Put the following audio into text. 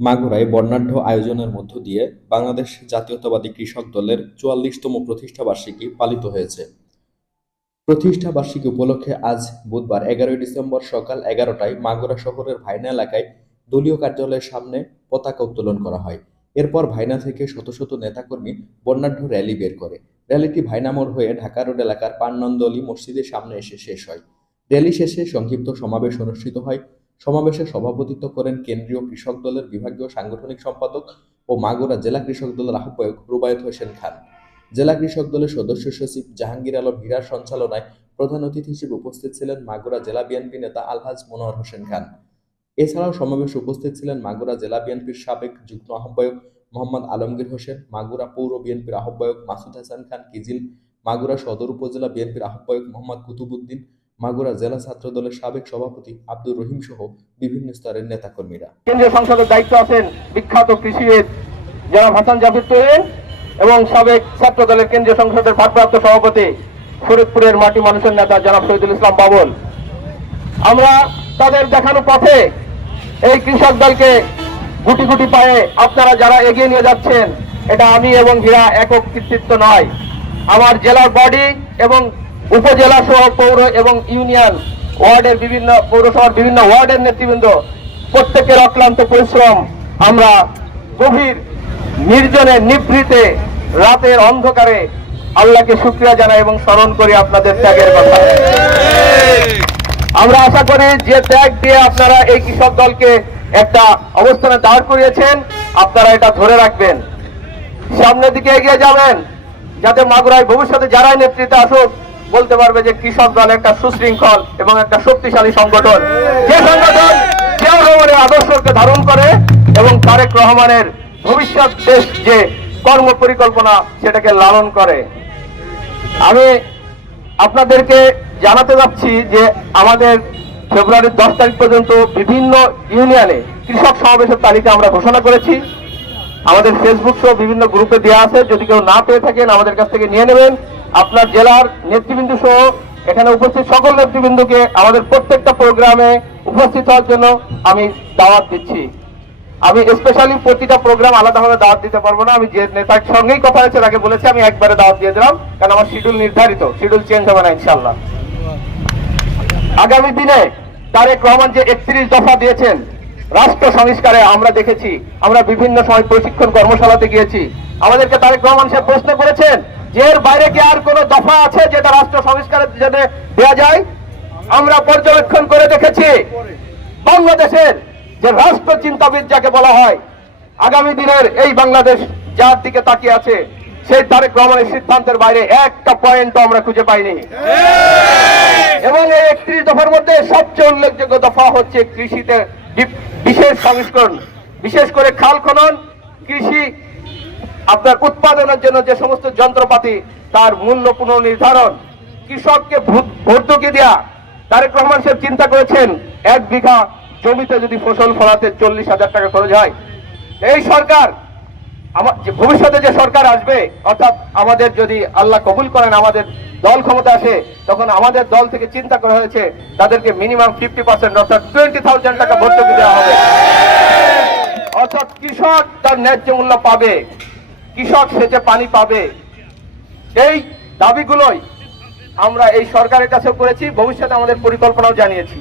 মাগুরায় বর্ণাঢ্য আয়োজনের মধ্য দিয়ে বাংলাদেশ জাতীয়তাবাদী কৃষক দলের ৪৪তম প্রতিষ্ঠাবার্ষিকী পালিত হয়েছে। প্রতিষ্ঠাবার্ষিকী উপলক্ষে আজ বুধবার ১১ই ডিসেম্বর সকাল ১১টায় মাগুরা শহরের ভাইনা এলাকায় দলীয় কার্যালয়ের সামনে পতাকা উত্তোলন করা হয়। এরপর ভাইনা থেকে শত শত নেতাকর্মী বর্ণাঢ্য র্যালি বের করে। র্যালিটি ভাইনা মোড় হয়ে ঢাকা রোড এলাকার পান্নন্দলী মসজিদের সামনে এসে শেষ হয়। র্যালি শেষে সংক্ষিপ্ত সমাবেশ অনুষ্ঠিত হয়। সমাবেশে সভাপতিত্ব করেন কেন্দ্রীয় কৃষক দলের বিভাগীয় সাংগঠনিক সম্পাদক ও মাগুরা জেলা কৃষক দলের আহ্বায়ক রুবায়েত হোসেন খান। জেলা কৃষক দলের সদস্য সচিব জাহাঙ্গীর আলম হীরার সঞ্চালনায় প্রধান অতিথি হিসেবে উপস্থিত ছিলেন মাগুরা জেলা বিএনপি নেতা আলহাজ মনোয়ার হোসেন খান। এছাড়াও সমাবেশে উপস্থিত ছিলেন মাগুরা জেলা বিএনপির সাবেক যুগ্ম আহ্বায়ক মোহাম্মদ আলমগীর হোসেন, মাগুরা পৌর বিএনপির আহ্বায়ক মাসুদ হাসান খান কিজিল, মাগুরা সদর উপজেলা বিএনপির আহ্বায়ক মোহাম্মদ কুতুবুদ্দিন, মাগুরা জেলা ছাত্র দলের সাবেক সভাপতি আব্দুর রহিম সহ বিভিন্ন স্তরের নেতাকর্মীরা। কেন্দ্রীয় সংসদের দায়িত্ব আছেন বিখ্যাত কৃষিবিদ জনাব হাসান জাফর তৈরি এবং সাবেক ছাত্র দলের কেন্দ্রীয় সংসদের ভারপ্রাপ্ত সভাপতি ফরিদপুরের মাটি মানুষের নেতা জনাব শহীদুল ইসলাম বাবুল। আমরা তাদের দেখানো পথে এই কৃষক দলকে গুটি গুটি পায়ে আপনারা যারা এগিয়ে নিয়ে যাচ্ছেন, এটা আমি এবং হীরা একক কৃতিত্ব নয়, আমার জেলার বডি এবং উপজেলা সহ পৌর এবং ইউনিয়ন ওয়ার্ডের বিভিন্ন পৌরসভার বিভিন্ন ওয়ার্ডের নেতৃবৃন্দ প্রত্যেকের অক্লান্ত পরিশ্রম। আমরা গভীর নির্জনে নিভৃতে রাতের অন্ধকারে আল্লাহকে শুকরিয়া জানাই এবং স্মরণ করি আপনাদের ত্যাগের কথা। আমরা আশা করি যে ত্যাগ দিয়ে আপনারা এই কৃষক দলকে একটা অবস্থানে দাঁড় করিয়েছেন, আপনারা এটা ধরে রাখবেন, সামনের দিকে এগিয়ে যাবেন, যাতে মাগুরায় ভবিষ্যতে যারাই নেতৃত্বে আসুক বলতে পারবে যে কৃষক দল একটা সুশৃঙ্খল এবং একটা শক্তিশালী সংগঠন, যে সংগঠন জিয়াউর রহমানের আদর্শকে ধারণ করে এবং তারেক রহমানের ভবিষ্যৎ দেশ যে কর্ম পরিকল্পনা সেটাকে লালন করে। আমি আপনাদেরকে জানাতে যাচ্ছি যে আমাদের ফেব্রুয়ারির 10 তারিখ পর্যন্ত বিভিন্ন ইউনিয়নে কৃষক সমাবেশের তালিকা আমরা ঘোষণা করেছি। আমাদের ফেসবুক সহ বিভিন্ন গ্রুপে দেওয়া আছে, যদি কেউ না পেয়ে থাকেন আমাদের কাছ থেকে নিয়ে নেবেন। আপনার জেলার নেতৃবৃন্দ সহ এখানে উপস্থিত সকল নেতৃবৃন্দকে আমাদের প্রত্যেকটা প্রোগ্রামে উপস্থিত হওয়ার জন্য আমি দাওয়াত দিচ্ছি। আমি স্পেশালি প্রতিটা প্রোগ্রাম আলাদাভাবে দাওয়াত দিতে পারবো না, আমি যে নেতার সঙ্গেই কথা হয়েছে তাকে বলেছি আমি একবারে দাওয়াত দিয়ে দিলাম, কারণ আমার শিডিউল নির্ধারিত, শিডিউল চেঞ্জ হবে না ইনশাল্লাহ। আগামী দিনে তারেক রহমান যে 31 দফা দিয়েছেন রাষ্ট্র সংস্কারে, আমরা দেখেছি, আমরা বিভিন্ন সময় প্রশিক্ষণ কর্মশালাতে গিয়েছি, আমাদেরকে তারেক রহমান সাহেব প্রশ্ন করেছেন যে এর বাইরে কি আর কোন দফা আছে যেটা রাষ্ট্র সংস্কারের জন্য দেওয়া যায়। আমরা পর্যবেক্ষণ করে দেখেছি বাংলাদেশের যে রাষ্ট্র চিন্তাবিদ যাকে বলা হয়, আগামী দিনের এই বাংলাদেশ যার দিকে তাকিয়ে আছে, সেই তারেক রহমানের সিদ্ধান্তের বাইরে একটা পয়েন্টও আমরা খুঁজে পাইনি। এবং এই 31 দফার মধ্যে সবচেয়ে উল্লেখযোগ্য দফা হচ্ছে কৃষিতে বিশেষ সংস্করণ, বিশেষ করে খাল খনন, কৃষি আপনার উৎপাদনের জন্য যে সমস্ত যন্ত্রপাতি তার মূল্য পুনর্নির্ধারণ, কৃষককে ভর্তুকি দেয়া। তারেক রহমান সাহেব চিন্তা করেছেন 1 বিঘা জমিতে যদি ফসল ফলাতে 40,000 টাকা খরচ হয়। এই সরকার ভবিষ্যতে যে সরকার আসবে, অর্থাৎ আমাদের যদি আল্লাহ কবুল করেন আমাদের দল ক্ষমতা আসে, তখন আমাদের দল থেকে চিন্তা করা হয়েছে তাদেরকে মিনিমাম 50% অর্থাৎ 20,000 টাকা ভর্তুকি দেওয়া হবে। অর্থাৎ কৃষক তার ন্যায্য মূল্য পাবে, কৃষক সেচে পানি পাবে। এই দাবিগুলোই আমরা এই সরকারের কাছে করেছি, ভবিষ্যতে আমাদের পরিকল্পনাও জানিয়েছি।